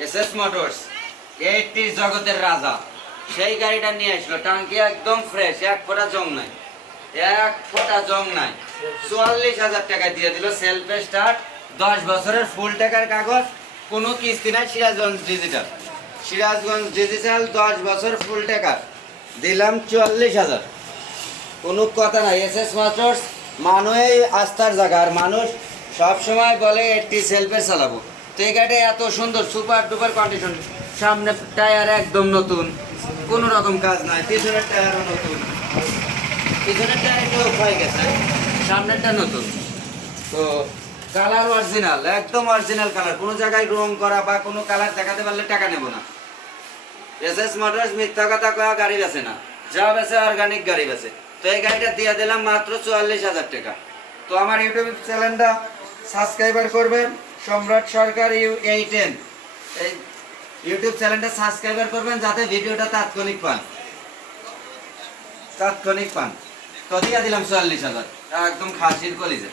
SS motors 80 জগতের রাজা সেই গাড়িটা নিয়ে আসলো। টাঙ্কি একদম ফ্রেশ, এক ফোঁটা জং নাই, এক ফোঁটা জং নাই। 44,000 টাকা দিয়ে দিল সেলফ স্টার্ট, 10 বছরের ফুল টাকার কাগজ, কোনো কিস্তি নাই। সিরাজগঞ্জ ডিজিটাল, সিরাজগঞ্জ ডিজিটাল 10 বছর ফুল টাকা দিলাম 44,000। কোনো কথা নাই। এসএস মোটরস মানুষই আস্থার জায়গা, আর মানুষ সবসময় বলে 80 সেলফে চালাবো। তো এই গাড়িটা এত সুন্দর, সুপার ডুপার কন্ডিশন। সামনে টায়ার একদম নতুন, কোনো রকম কাজ নাই। পিছনের টায়ারও নতুন, পিছনের টায়ার একটু হয়ে গেছে, সামনেরটা নতুন। তো কালার অরিজিনাল, একদম অরিজিনাল কালার। কোনো জায়গায় রং করা বা কোনো কালার দেখাতে পারলে টাকা নেব না। এসএস মোটরস মিথ্যা কথা কয়া গাড়ি বেছে না, যা বেছে অর্গানিক গাড়ি বেছে। তো এই গাড়িটা দিয়ে দিলাম মাত্র 44,000 টাকা। তো আমার ইউটিউব চ্যানেলটা সাবস্ক্রাইবার করবেন, সম্রাট সরকার A10, এই ইউটিউব চ্যানেলটা সাবস্ক্রাইবার করবেন যাতে ভিডিওটা তাৎক্ষণিক পান, তাৎক্ষণিক পান। তো দিয়ে দিলাম 44,000, একদম খাসির কলিজে।